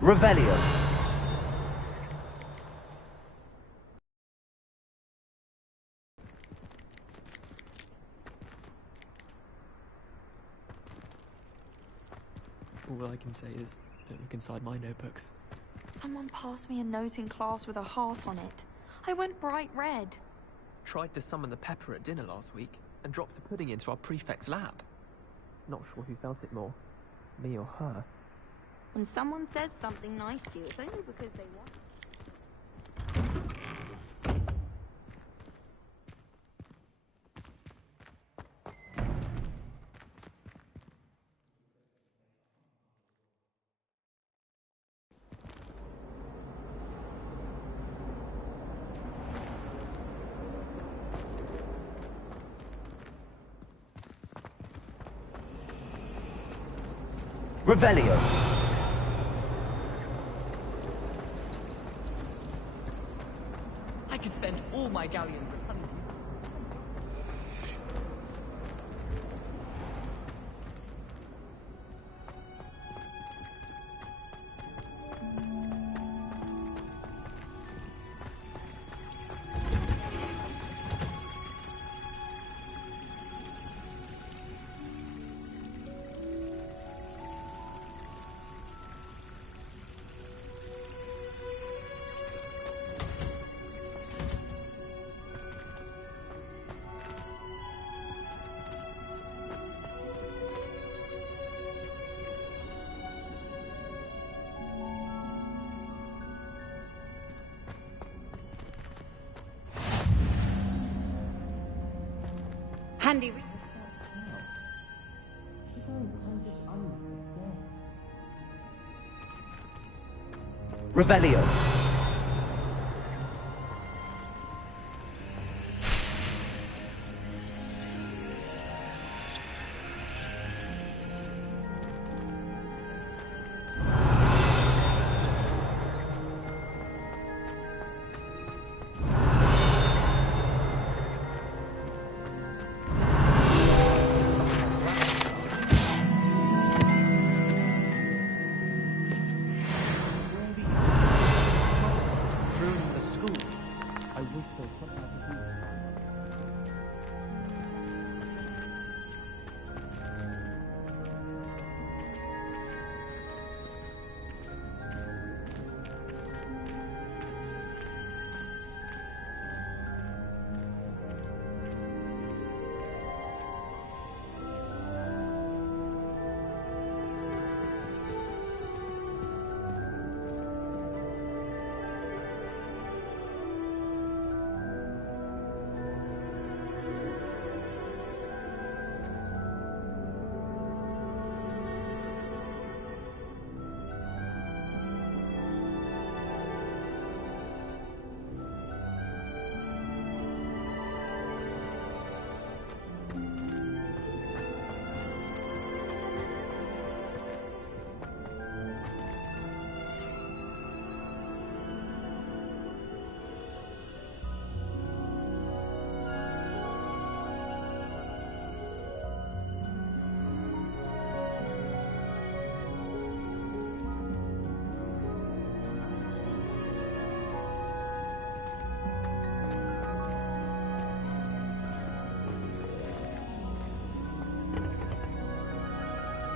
Revelio. All I can say is, don't look inside my notebooks. Someone passed me a note in class with a heart on it. I went bright red. Tried to summon the pepper at dinner last week, and dropped the pudding into our prefect's lab. Not sure who felt it more, me or her. When someone says something nice to you, it's only because they want it. Revelio. I could spend all my galleons at honeydew. Handy. Revelio.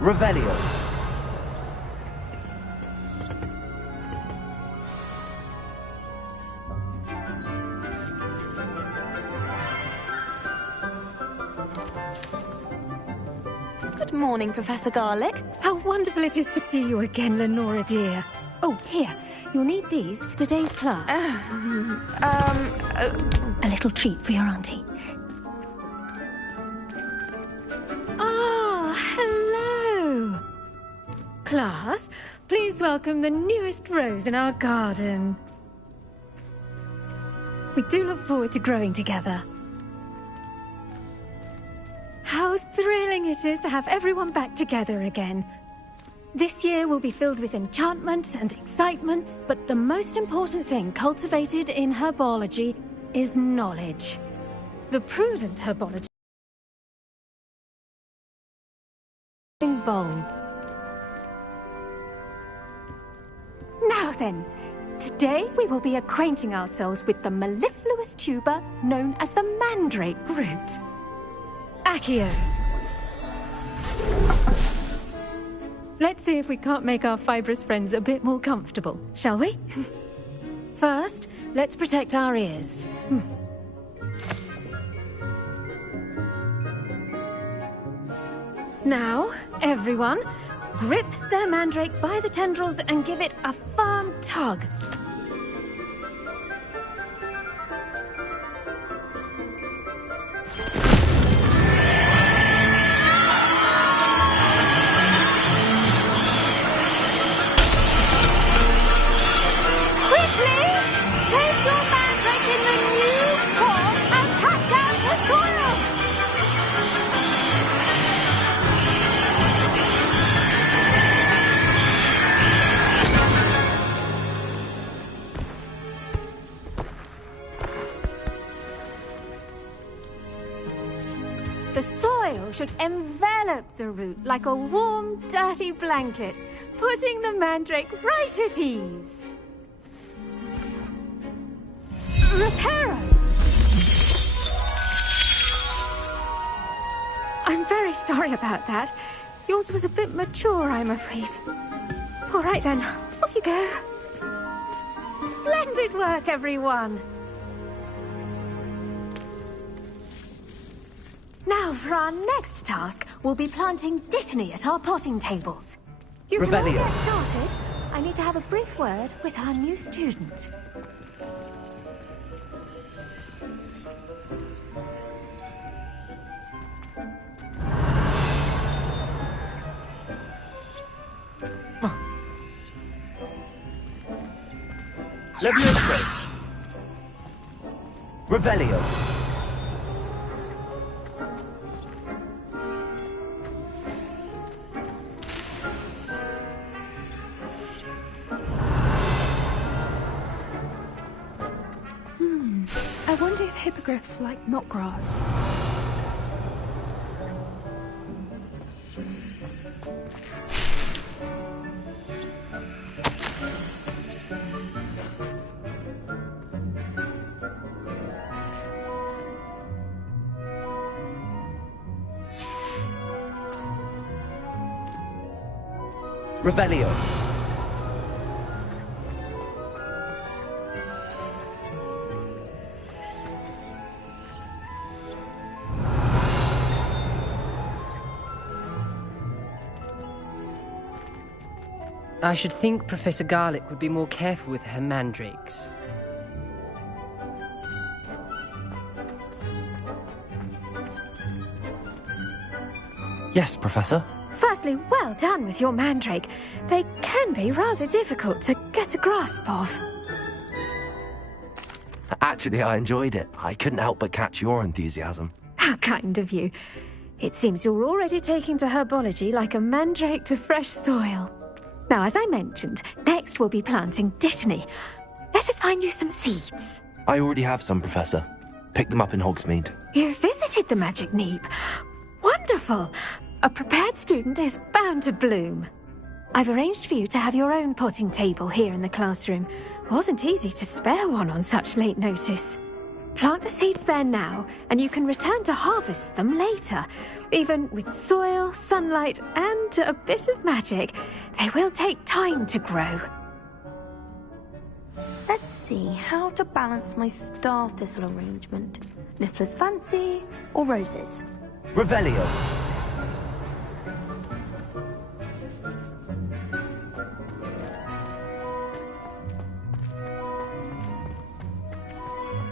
Revelio. Good morning, Professor Garlic. How wonderful it is to see you again, Lenora dear. Oh, here. You'll need these for today's class. A little treat for your auntie. Ah, hello. Class, please welcome the newest rose in our garden. We do look forward to growing together. How thrilling it is to have everyone back together again. This year will be filled with enchantment and excitement, but the most important thing cultivated in herbology is knowledge. The prudent herbology bulb. Now then, today we will be acquainting ourselves with the mellifluous tuber known as the mandrake root. Accio. Let's see if we can't make our fibrous friends a bit more comfortable, shall we? First, let's protect our ears. Now, everyone, grip their mandrake by the tendrils and give it a firm tug. The soil should envelop the root like a warm, dirty blanket, putting the mandrake right at ease. Reparo! I'm very sorry about that. Yours was a bit mature, I'm afraid. All right then, off you go. Splendid work, everyone! Now, for our next task, we'll be planting Dittany at our potting tables. You can all get started. I need to have a brief word with our new student. Levioso. Revelio. I wonder if hippogriffs like knotgrass. Revelio. I should think Professor Garlick would be more careful with her mandrakes. Yes, Professor. Firstly, well done with your mandrake. They can be rather difficult to get a grasp of. Actually, I enjoyed it. I couldn't help but catch your enthusiasm. How kind of you. It seems you're already taking to herbology like a mandrake to fresh soil. Now, as I mentioned, next we'll be planting Dittany. Let us find you some seeds. I already have some, Professor. Picked them up in Hogsmeade. You visited the Magic Neep. Wonderful! A prepared student is bound to bloom. I've arranged for you to have your own potting table here in the classroom. Wasn't easy to spare one on such late notice. Plant the seeds there now, and you can return to harvest them later. Even with soil, sunlight, and a bit of magic, they will take time to grow. Let's see how to balance my star thistle arrangement. Niffler's fancy or roses? Revelio.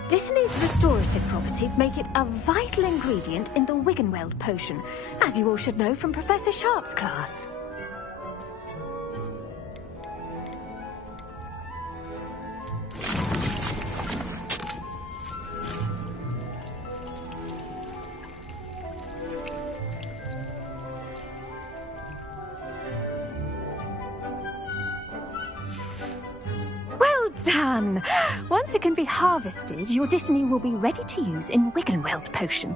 Dittany's restorative properties make it a vital ingredient in the Wiggenweld potion, as you all should know from Professor Sharp's class. Well done! Once it can be harvested, your Dittany will be ready to use in Wiggenweld potion.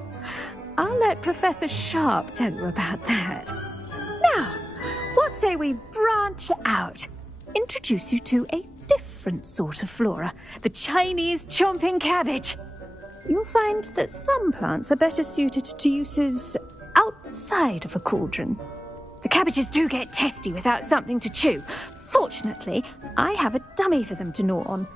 I'll let Professor Sharp tell you about that. Now, what say we branch out? introduce you to a different sort of flora, the Chinese chomping cabbage. You'll find that some plants are better suited to uses outside of a cauldron. The cabbages do get testy without something to chew. Fortunately, I have a dummy for them to gnaw on.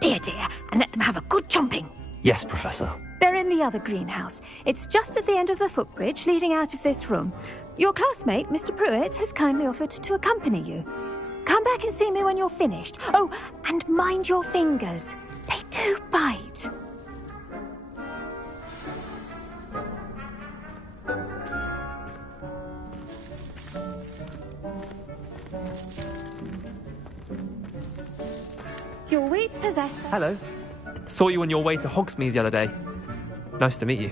Be a dear and let them have a good chomping. Yes, Professor. They're in the other greenhouse. It's just at the end of the footbridge leading out of this room. Your classmate, Mr. Pruitt, has kindly offered to accompany you. Come back and see me when you're finished. Oh, and mind your fingers. They do bite. Your weeds possess... Hello. Saw you on your way to Hogsmeade the other day. Nice to meet you.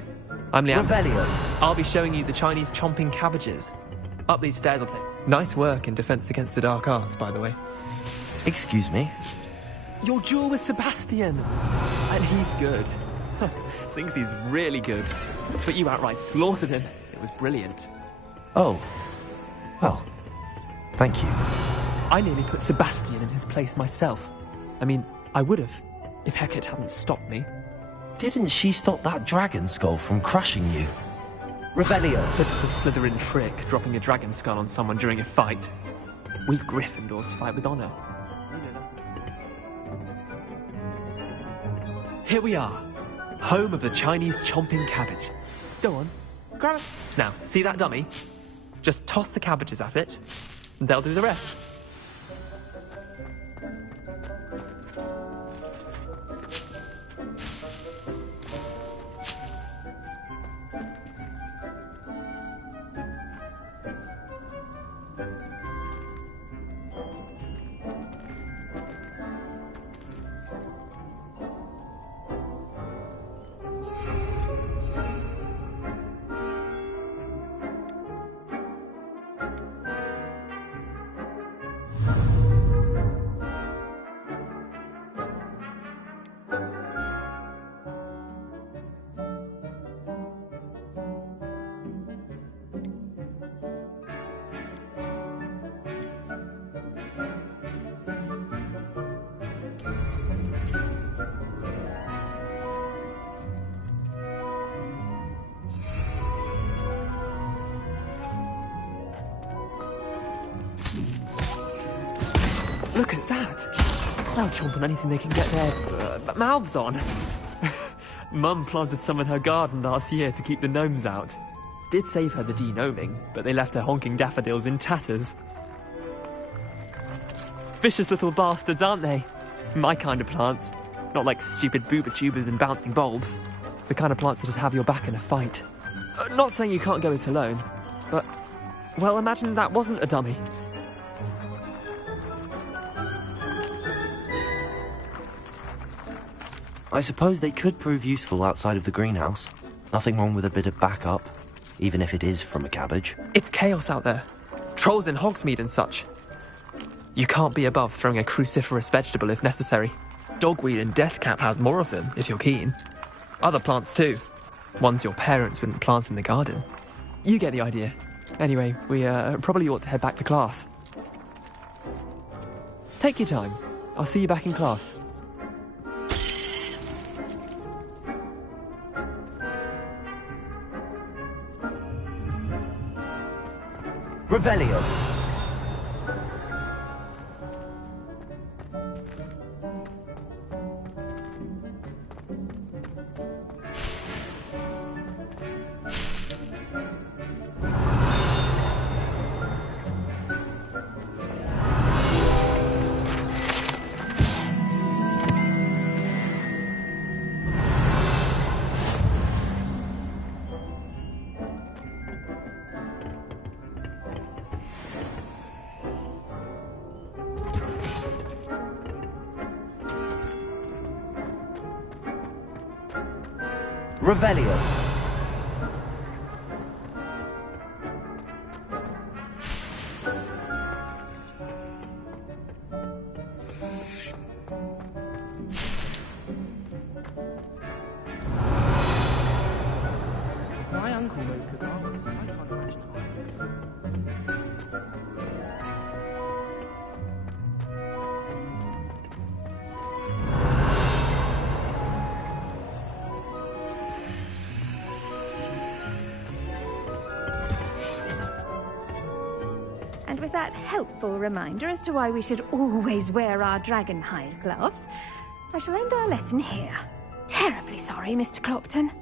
I'm Liam. Revelio. I'll be showing you the Chinese chomping cabbages. Up these stairs I'll take. Nice work in Defense Against the Dark Arts, by the way. Excuse me? Your duel with Sebastian. And he's good. Thinks he's really good. But you outright slaughtered him. It was brilliant. Oh. Well, thank you. I nearly put Sebastian in his place myself. I mean, I would have, if Hecate hadn't stopped me. Didn't she stop that dragon skull from crushing you? Revelio. Typical Slytherin trick, dropping a dragon skull on someone during a fight. We Gryffindors fight with honor. Here we are, home of the Chinese chomping cabbage. Go on, grab it. Now, see that dummy? Just toss the cabbages at it, and they'll do the rest. Look at that! They'll chomp on anything they can get their mouths on. Mum planted some in her garden last year to keep the gnomes out. Did save her the de-gnoming, but they left her honking daffodils in tatters. Vicious little bastards, aren't they? My kind of plants. Not like stupid booba tubers and bouncing bulbs. The kind of plants that just have your back in a fight. Not saying you can't go it alone, but... well, imagine that wasn't a dummy. I suppose they could prove useful outside of the greenhouse. Nothing wrong with a bit of backup, even if it is from a cabbage. It's chaos out there. Trolls in Hogsmeade and such. You can't be above throwing a cruciferous vegetable if necessary. Dogweed and deathcap has more of them, if you're keen. Other plants too. Ones your parents wouldn't plant in the garden. You get the idea. Anyway, we probably ought to head back to class. Take your time. I'll see you back in class. Revelio. Revelio. My uncle made good arms. I can't imagine how. with that helpful reminder as to why we should always wear our dragon hide gloves, I shall end our lesson here. Terribly sorry, Mr. Clopton.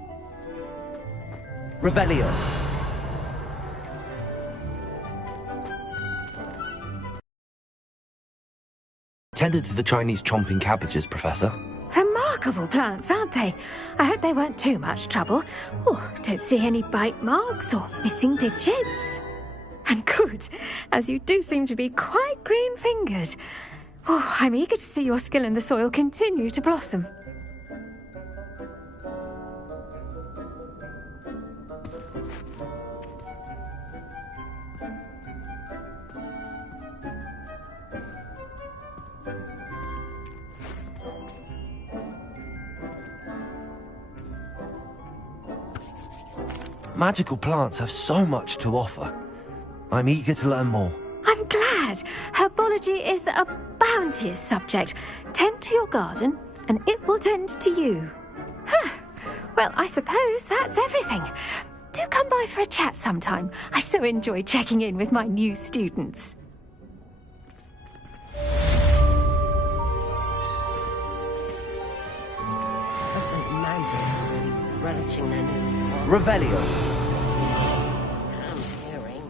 Revelio. Tended to the Chinese chomping cabbages, Professor. Remarkable plants, aren't they? I hope they weren't too much trouble. Oh, don't see any bite marks or missing digits. And good, as you do seem to be quite green-fingered. Oh, I'm eager to see your skill in the soil continue to blossom. Magical plants have so much to offer. I'm eager to learn more. I'm glad. Herbology is a bounteous subject. Tend to your garden, and it will tend to you. Huh. Well, I suppose that's everything. Do come by for a chat sometime. I so enjoy checking in with my new students. Those mandrake are really relishing their new Revelio. damn hearing.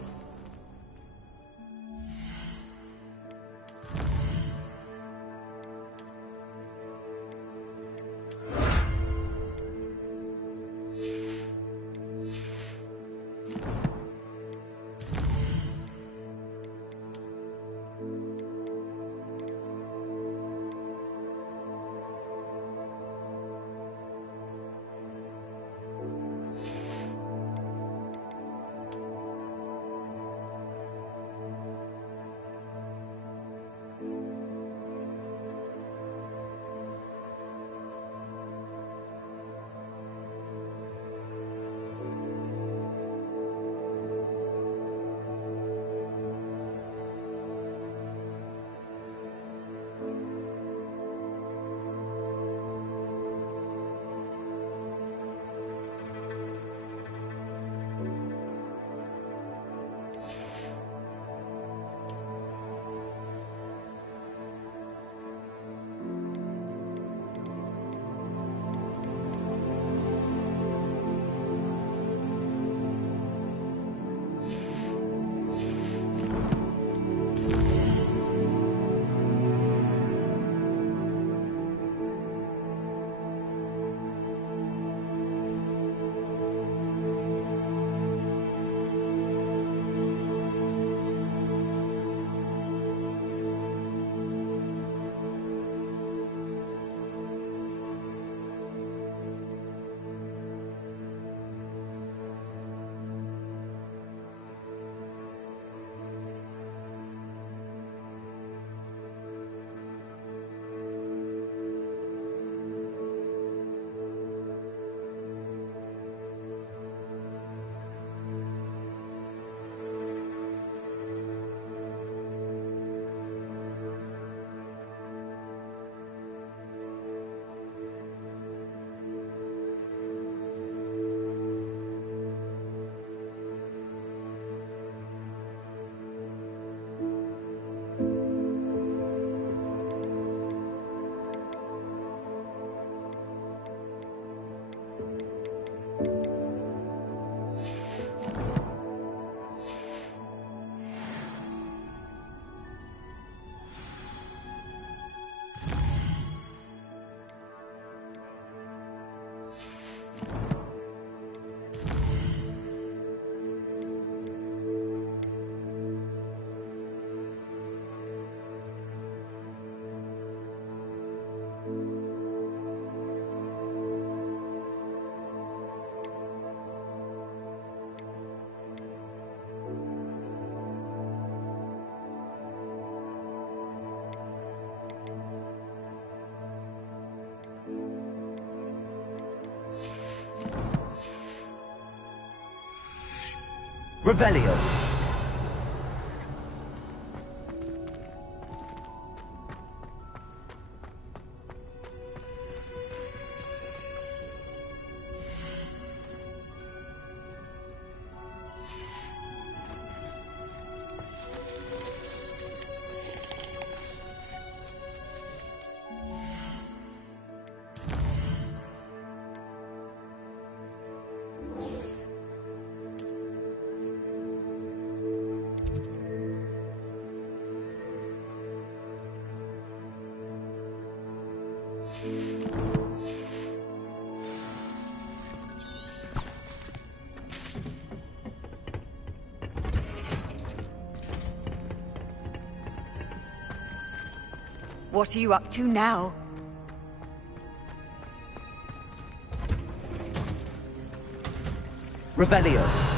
Revelio. What are you up to now? Revelio.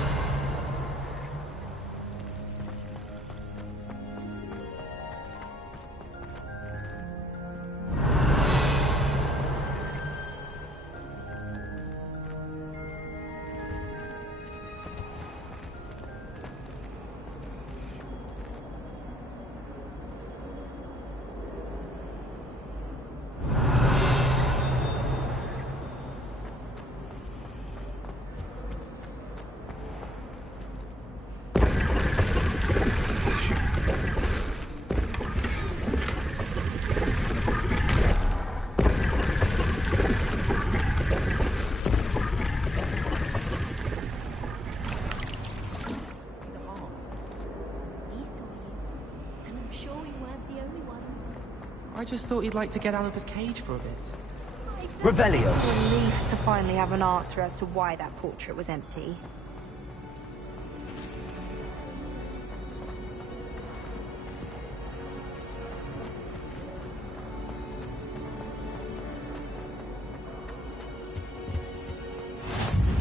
I just thought he'd like to get out of his cage for a bit. Revelio. Relief to finally have an answer as to why that portrait was empty.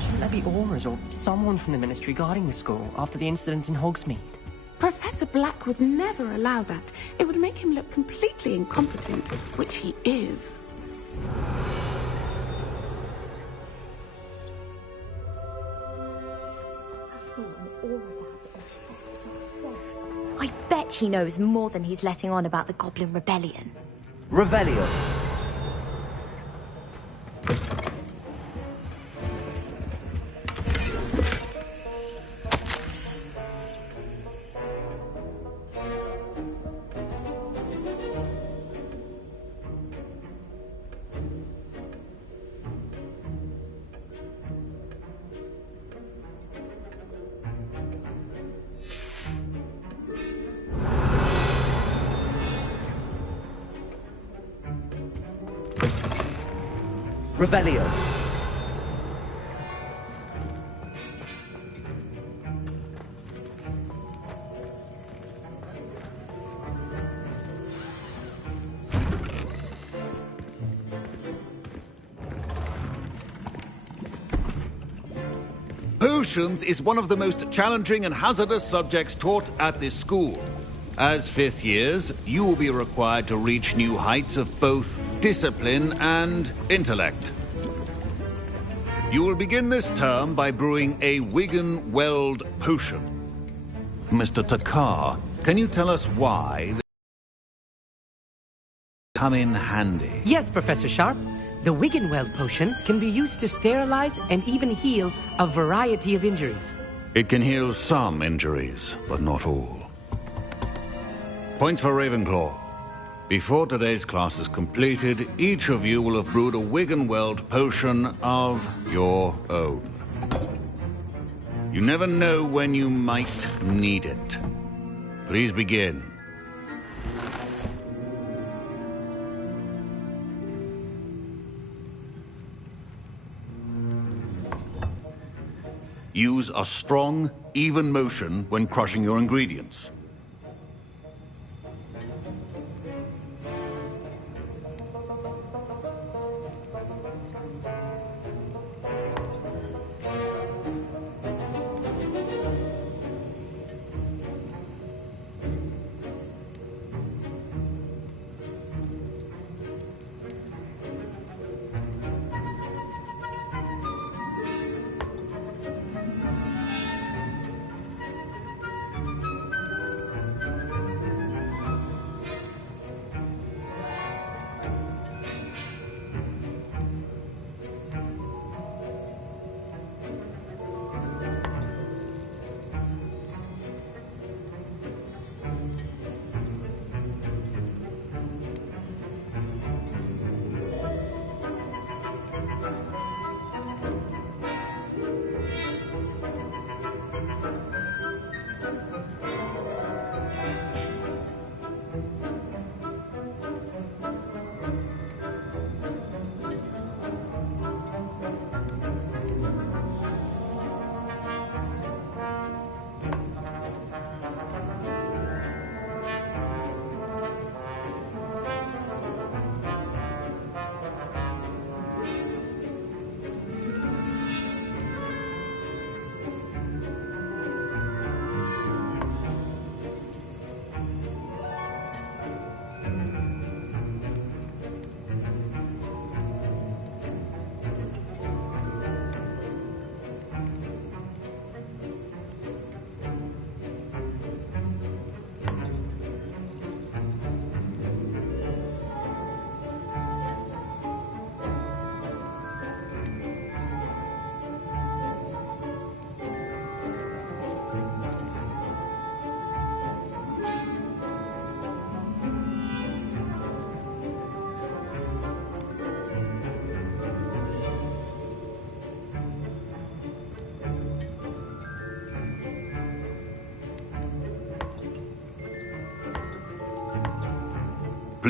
Shouldn't there be Aurors or someone from the Ministry guarding the school after the incident in Hogsmeade? Professor Black would never allow that. It would make him look completely incompetent, which he is. I bet he knows more than he's letting on about the Goblin Rebellion. Revelio. Revelio. Potions is one of the most challenging and hazardous subjects taught at this school. As fifth years, you will be required to reach new heights of both discipline and intellect. You will begin this term by brewing a Wigan Weld potion. Mr. Takar, can you tell us why they come in handy? Yes, Professor Sharp. The Wiggenweld potion can be used to sterilize and even heal a variety of injuries. It can heal some injuries, but not all. Points for Ravenclaw. Before today's class is completed, each of you will have brewed a Wiggenweld potion of your own. You never know when you might need it. Please begin. Use a strong, even motion when crushing your ingredients.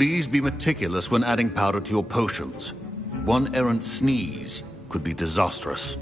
Please be meticulous when adding powder to your potions. One errant sneeze could be disastrous.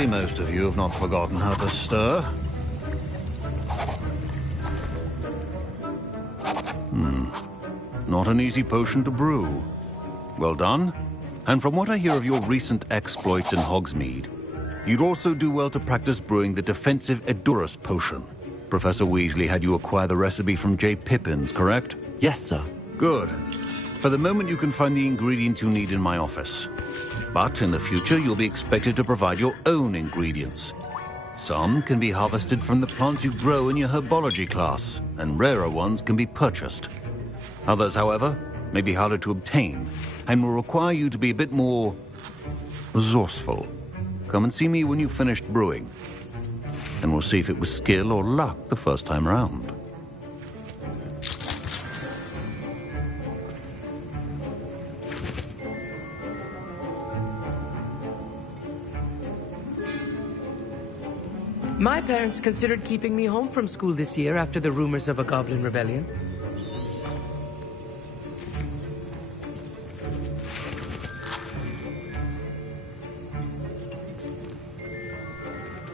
fancy most of you have not forgotten how to stir. Not an easy potion to brew. Well done. And from what I hear of your recent exploits in Hogsmeade, you'd also do well to practice brewing the defensive Edurus potion. Professor Weasley had you acquire the recipe from J. Pippins, correct? Yes, sir. Good. For the moment, you can find the ingredients you need in my office. But in the future, you'll be expected to provide your own ingredients. Some can be harvested from the plants you grow in your herbology class, and rarer ones can be purchased. Others, however, may be harder to obtain, and will require you to be a bit more resourceful. Come and see me when you've finished brewing, and we'll see if it was skill or luck the first time round. My parents considered keeping me home from school this year after the rumors of a goblin rebellion.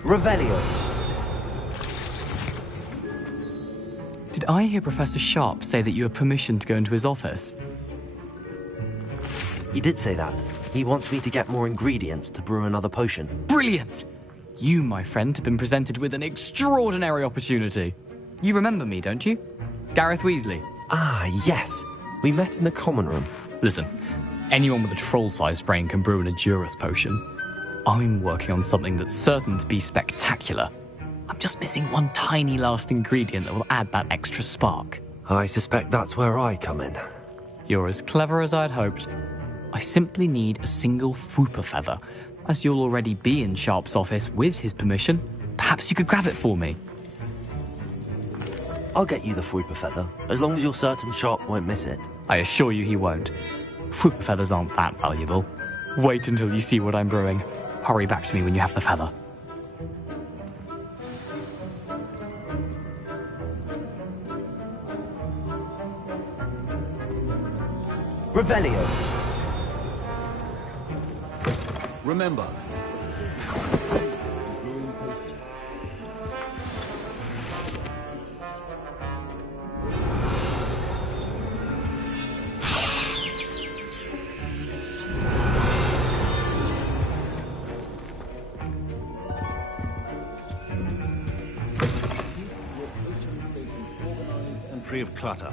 Revelio. Did I hear Professor Sharp say that you have permission to go into his office? He did say that. He wants me to get more ingredients to brew another potion. Brilliant! You, my friend, have been presented with an extraordinary opportunity. You remember me, don't you? Gareth Weasley. Ah, yes. We met in the common room. Listen, anyone with a troll-sized brain can brew an Edurus potion. I'm working on something that's certain to be spectacular. I'm just missing one tiny last ingredient that will add that extra spark. I suspect that's where I come in. You're as clever as I'd hoped. I simply need a single Fwooper feather. As you'll already be in Sharp's office with his permission, perhaps you could grab it for me. I'll get you the Fwooper feather, as long as you're certain Sharp won't miss it. I assure you he won't. Fwooper feathers aren't that valuable. Wait until you see what I'm brewing. Hurry back to me when you have the feather. Revelio. Remember, and free of clutter.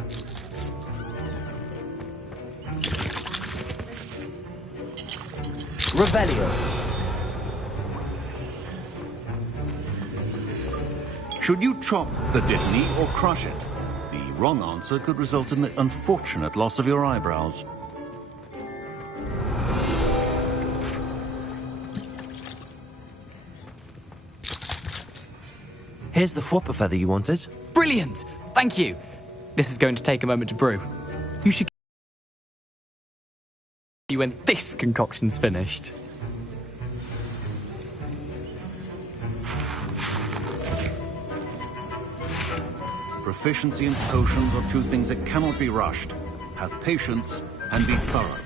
Revelio. Should you chop the dittany or crush it? The wrong answer could result in the unfortunate loss of your eyebrows. Here's the Fwooper feather you wanted. Brilliant! Thank you. This is going to take a moment to brew. You should when this concoction's finished. Proficiency and potions are two things that cannot be rushed. Have patience and be thorough.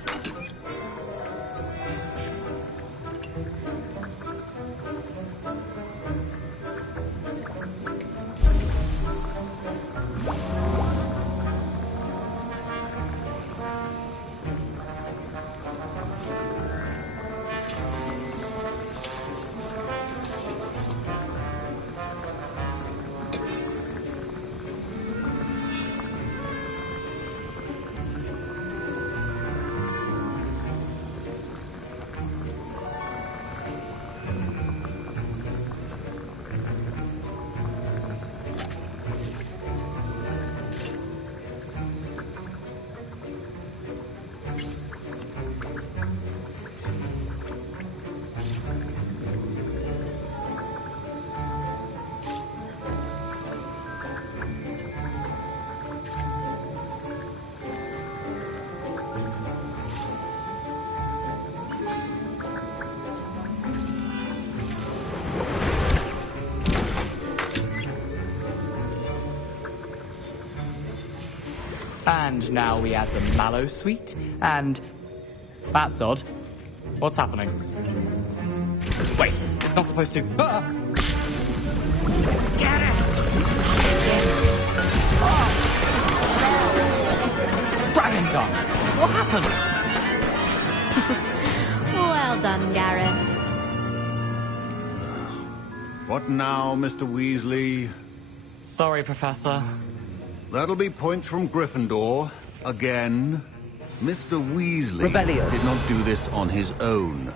And now we add the mallow sweet, and... That's odd. What's happening? Wait, it's not supposed to. Ah! Get it! Dragon Dung! What happened? Well done, Gareth. What now, Mr. Weasley? Sorry, Professor. That'll be points from Gryffindor. Again. Mr. Weasley Revelio. did not do this on his own.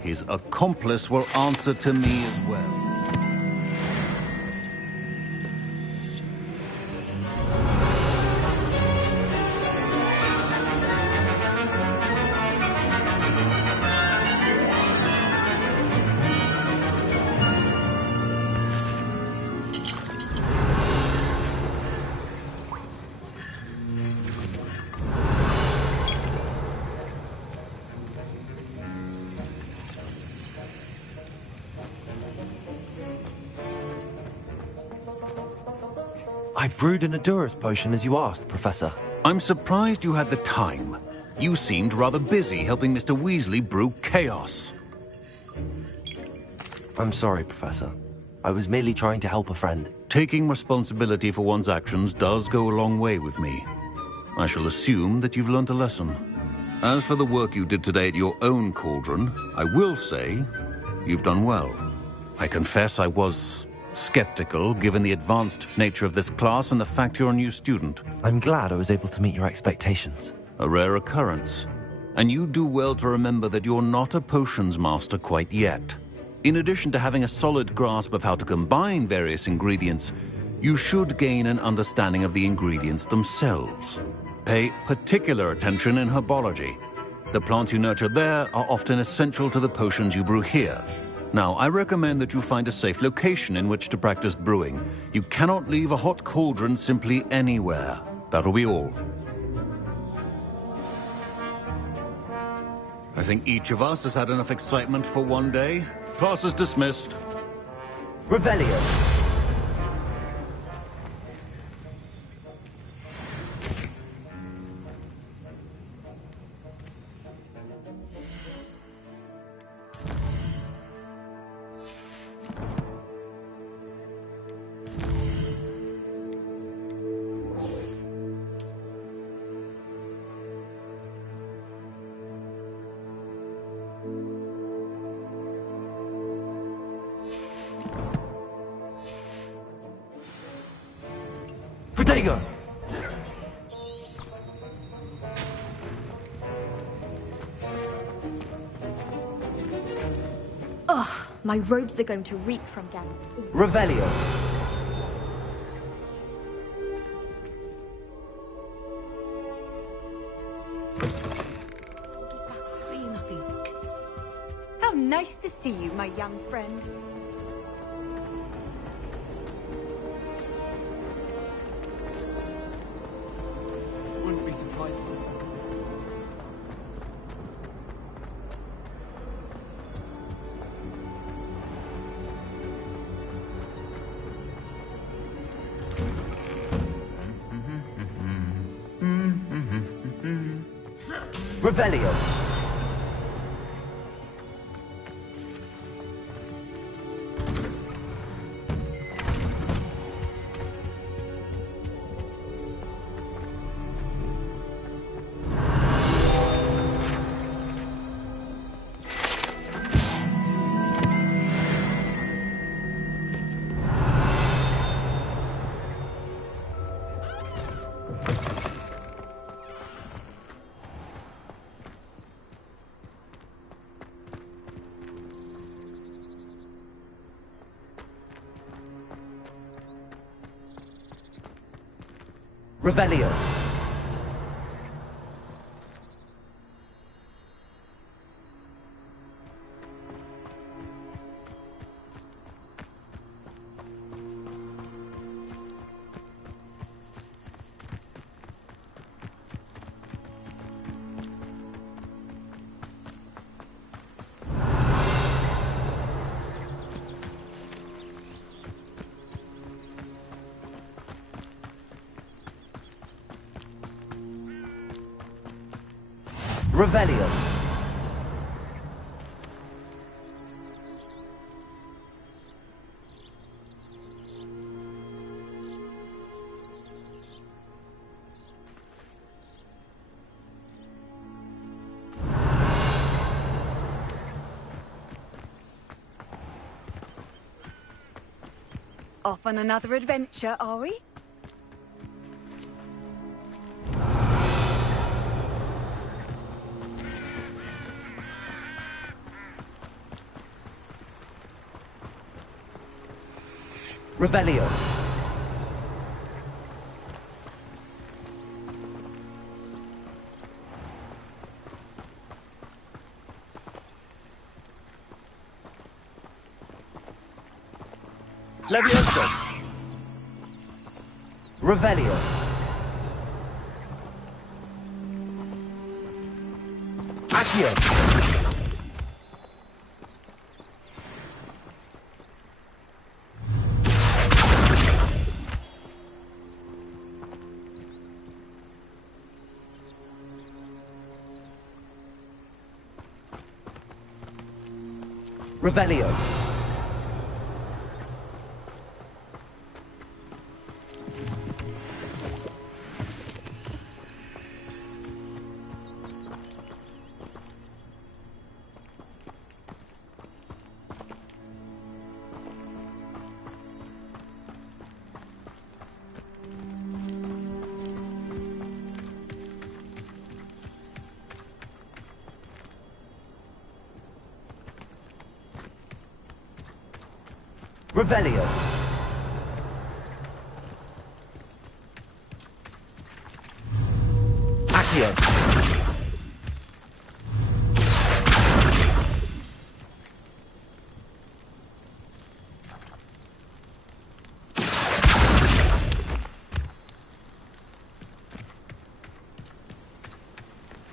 His accomplice will answer to me as well. I brewed an Adurus potion as you asked, Professor. I'm surprised you had the time. You seemed rather busy helping Mr. Weasley brew chaos. I'm sorry, Professor. I was merely trying to help a friend. Taking responsibility for one's actions does go a long way with me. I shall assume that you've learnt a lesson. As for the work you did today at your own cauldron, I will say you've done well. I confess I was skeptical, given the advanced nature of this class and the fact you're a new student. I'm glad I was able to meet your expectations. A rare occurrence. And you do well to remember that you're not a potions master quite yet. In addition to having a solid grasp of how to combine various ingredients, you should gain an understanding of the ingredients themselves. Pay particular attention in herbology. The plants you nurture there are often essential to the potions you brew here. Now, I recommend that you find a safe location in which to practice brewing. You cannot leave a hot cauldron simply anywhere. That'll be all. I think each of us has had enough excitement for one day. Class is dismissed. Revelio. Protego! Ugh, my robes are going to reek from Gareth. Revelio. How nice to see you, my young friend. Wouldn't be surprised. Revelio. Revelio. Revelio. Off on another adventure, are we? Revelio. Levioso. Revelio. Accio. Revelio. Revelio. Accio.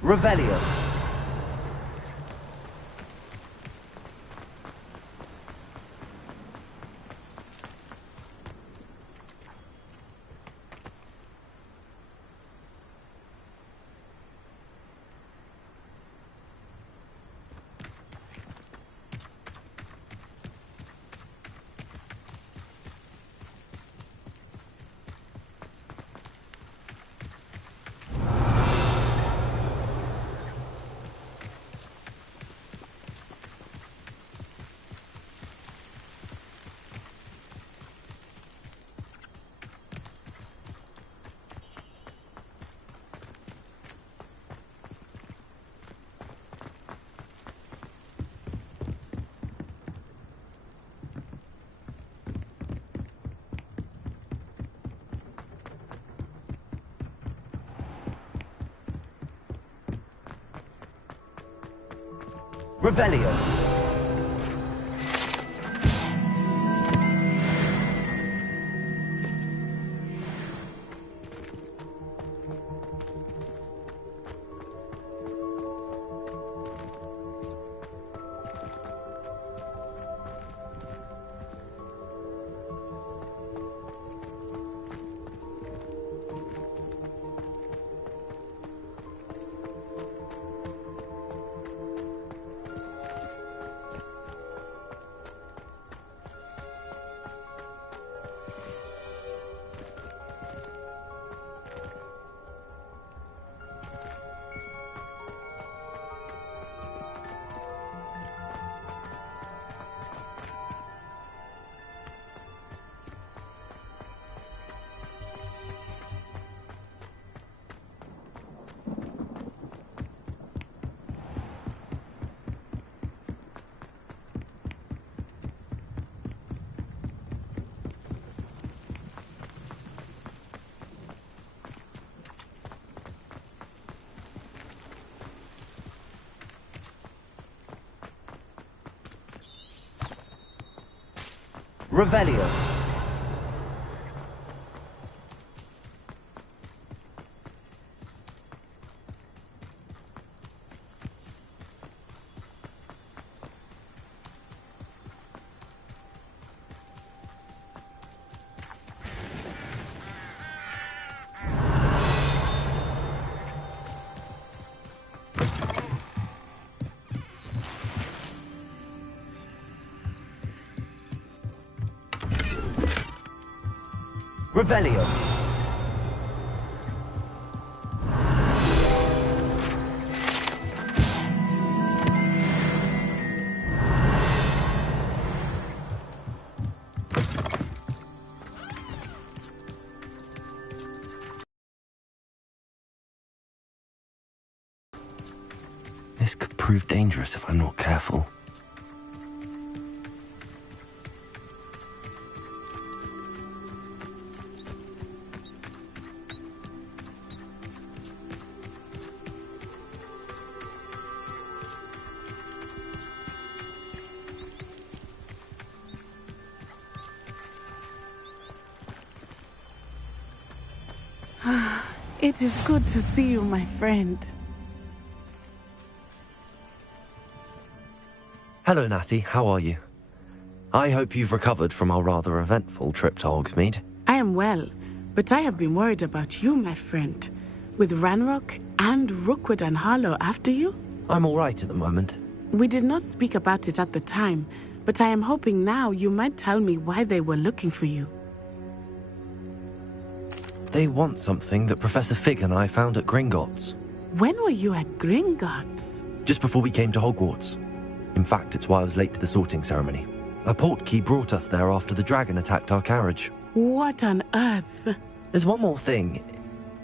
Revelio. Revelio. Revelio. Revelio. This could prove dangerous if I'm not careful. It is good to see you, my friend. Hello, Natty. How are you? I hope you've recovered from our rather eventful trip to Hogsmeade. I am well, but I have been worried about you, my friend. With Ranrock and Rookwood and Harlow after you? I'm all right at the moment. We did not speak about it at the time, but I am hoping now you might tell me why they were looking for you. They want something that Professor Fig and I found at Gringotts. When were you at Gringotts? Just before we came to Hogwarts. In fact, it's why I was late to the sorting ceremony. A portkey brought us there after the dragon attacked our carriage. What on earth? There's one more thing.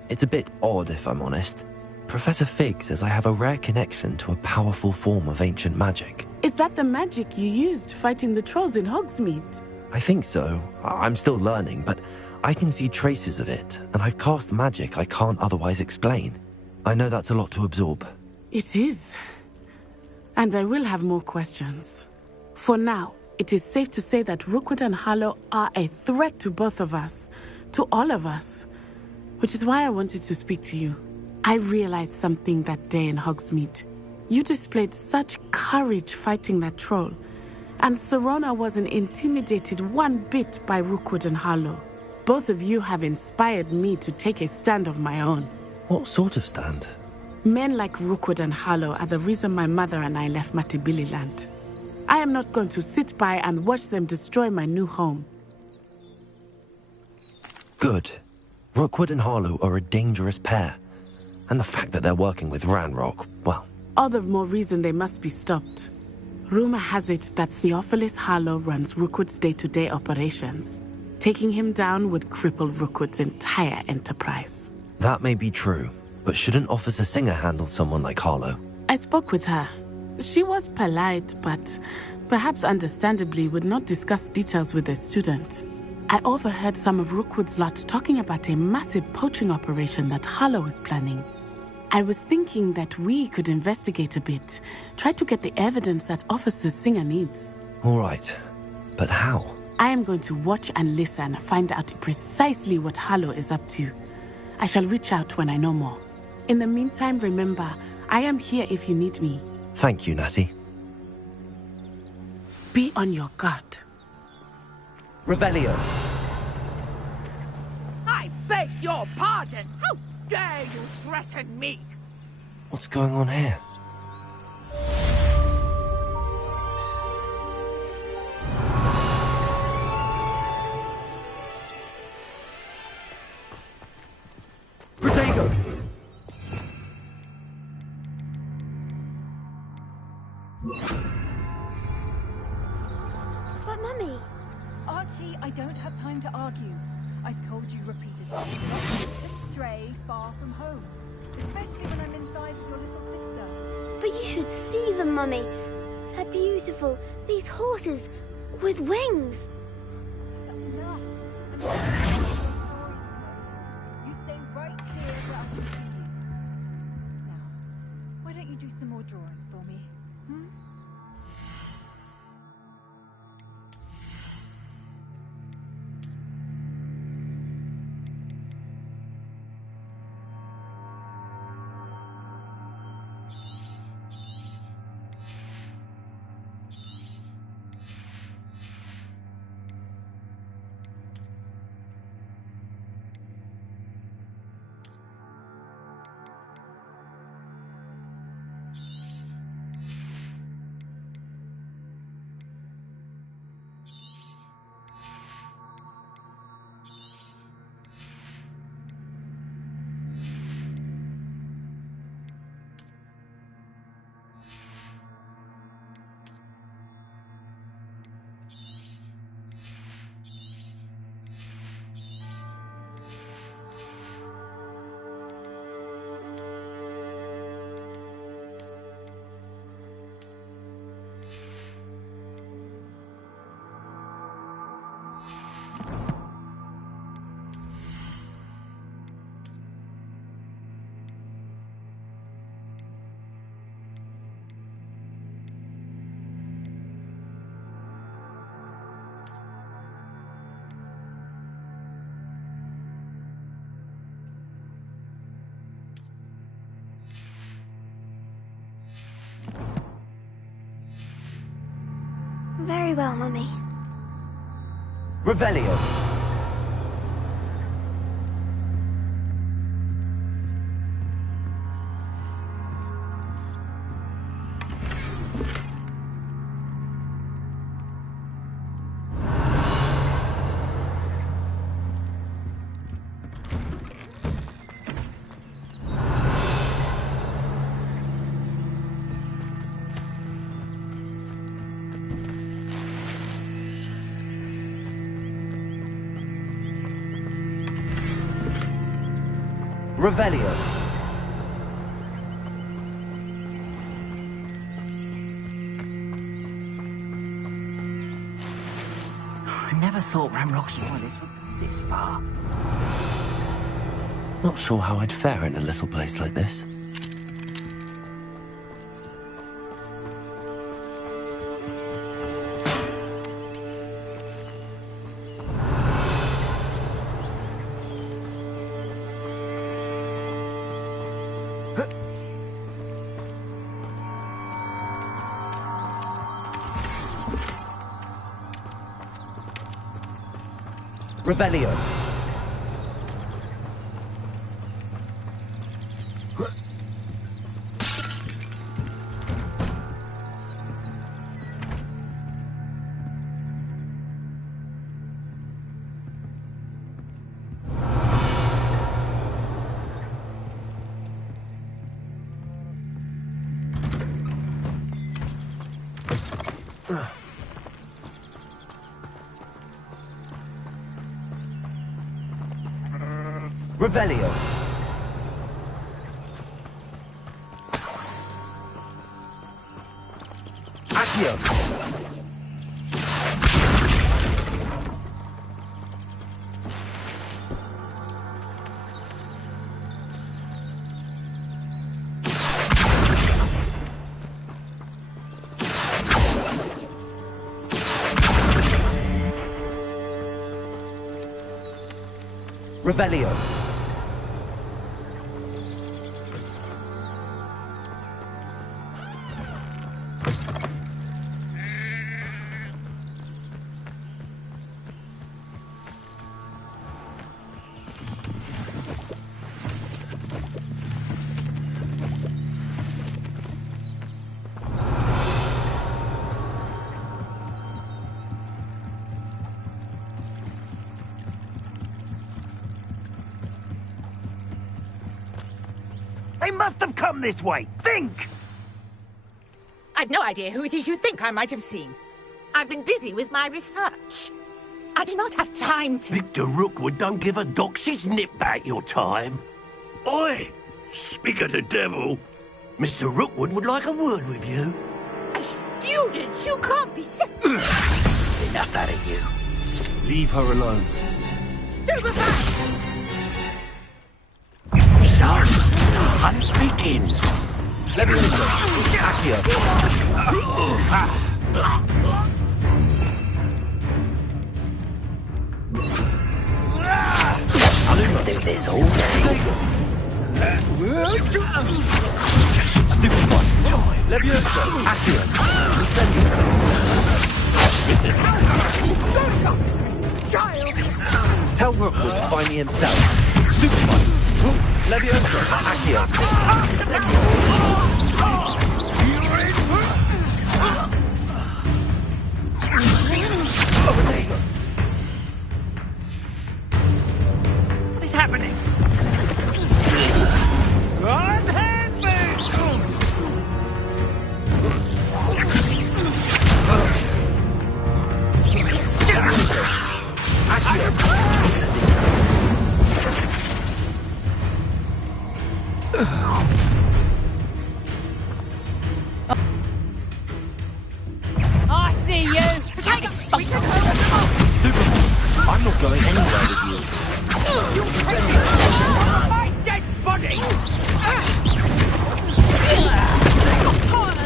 It's a bit odd, if I'm honest. Professor Fig says I have a rare connection to a powerful form of ancient magic. Is that the magic you used fighting the trolls in Hogsmeade? I think so. I'm still learning, but I can see traces of it, and I've cast magic I can't otherwise explain. I know that's a lot to absorb. It is. And I will have more questions. For now, it is safe to say that Rookwood and Harlow are a threat to both of us, to all of us. Which is why I wanted to speak to you. I realized something that day in Hogsmeade. You displayed such courage fighting that troll, and Serona wasn't intimidated one bit by Rookwood and Harlow. Both of you have inspired me to take a stand of my own. What sort of stand? Men like Rookwood and Harlow are the reason my mother and I left Matibili-land. I am not going to sit by and watch them destroy my new home. Good. Rookwood and Harlow are a dangerous pair. And the fact that they're working with Ranrock, well... All the more reason they must be stopped. Rumor has it that Theophilus Harlow runs Rookwood's day-to-day operations. Taking him down would cripple Rookwood's entire enterprise. That may be true, but shouldn't Officer Singer handle someone like Harlow? I spoke with her. She was polite, but perhaps understandably would not discuss details with a student. I overheard some of Rookwood's lot talking about a massive poaching operation that Harlow is planning. I was thinking that we could investigate a bit, try to get the evidence that Officer Singer needs. All right, but how? I am going to watch and listen, find out precisely what Harlow is up to. I shall reach out when I know more. In the meantime, remember, I am here if you need me. Thank you, Natty. Be on your guard. Revelio. I beg your pardon! How dare you threaten me? What's going on here? Protego! But Mummy... Archie, I don't have time to argue. I've told you repeatedly not to stray far from home, especially when I'm inside with your little sister. But you should see them, Mummy. They're beautiful. These horses with wings. That's enough. I'm not sorry. You stay right here where I can see you. Now, why don't you do some more drawings for me? Hmm? Very well, Mummy. Revelio. Revelio. I never thought Ramrock's spoilers would go this far. Not sure how I'd fare in a little place like this. Revelio. Revelio. Accio. Revelio. They must have come this way. Think! I've no idea who it is you think I might have seen. I've been busy with my research. I do not have time to... Victor Rookwood don't give a doxy's nip back your time. Oi! Speak of the devil. Mr. Rookwood would like a word with you. A student? You can't be Enough out of you. Leave her alone. Stupefy! So, the hunt begins. Leviosa. Accio. I'll do this all day. Stupid one. Leviosa. Accio. Incendio. Child! Tell Rookwood to find me himself. Stupid one. Leviosa. Accio. Incendio. What is happening? Unhand me! I see you! Take a sweet I'm not going anywhere with you. my dead body!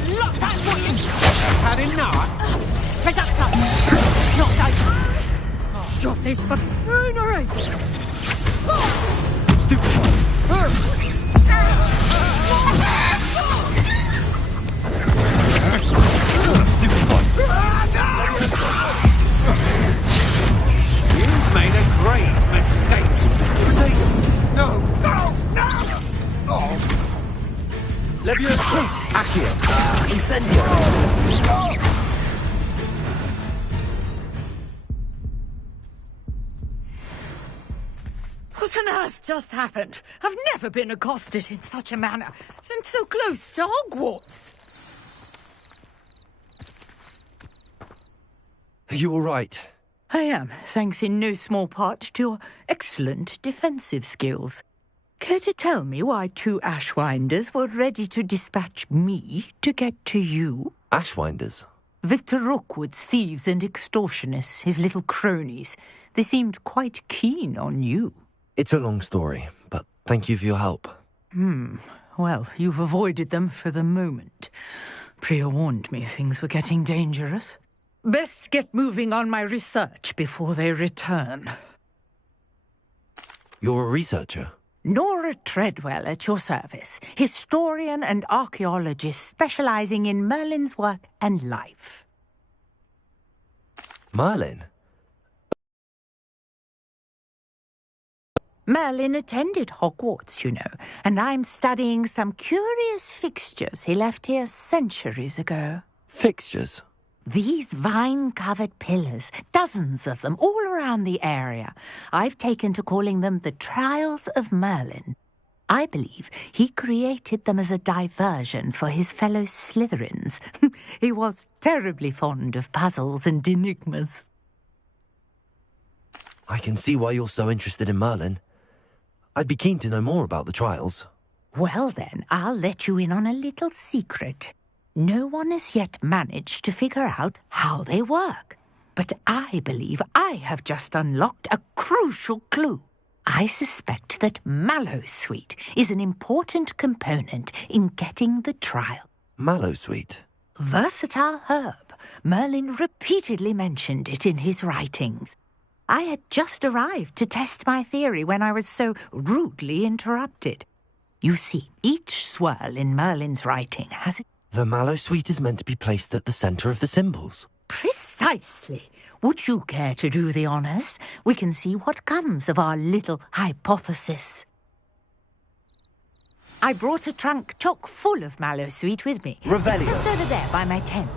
Look, that's what you... Had enough? Presenter! Not so... Stop this buffoonery! Stupid one. Stupid one. Leviosa! Accio! Incendio! What on earth just happened? I've never been accosted in such a manner, and so close to Hogwarts. Are you all right? I am, thanks in no small part to your excellent defensive skills. Care to tell me why 2 Ashwinders were ready to dispatch me to get to you? Ashwinders? Victor Rookwood's thieves and extortionists, his little cronies. They seemed quite keen on you. It's a long story, but thank you for your help. Well, you've avoided them for the moment. Priya warned me things were getting dangerous. Best get moving on my research before they return. You're a researcher? Nora Treadwell at your service, historian and archaeologist specializing in Merlin's work and life. Merlin? Merlin attended Hogwarts, you know, and I'm studying some curious fixtures he left here centuries ago. Fixtures? These vine-covered pillars, dozens of them, all around the area. I've taken to calling them the Trials of Merlin. I believe he created them as a diversion for his fellow Slytherins. He was terribly fond of puzzles and enigmas. I can see why you're so interested in Merlin. I'd be keen to know more about the trials. Well then, I'll let you in on a little secret. No one has yet managed to figure out how they work. But I believe I have just unlocked a crucial clue. I suspect that Mallowsweet is an important component in getting the trial. Mallowsweet? Versatile herb. Merlin repeatedly mentioned it in his writings. I had just arrived to test my theory when I was so rudely interrupted. You see, each swirl in Merlin's writing has... The Mallowsweet is meant to be placed at the centre of the symbols. Precisely. Would you care to do the honours? We can see what comes of our little hypothesis. I brought a trunk chock full of Mallowsweet with me. Revelio. It's just over there by my tent.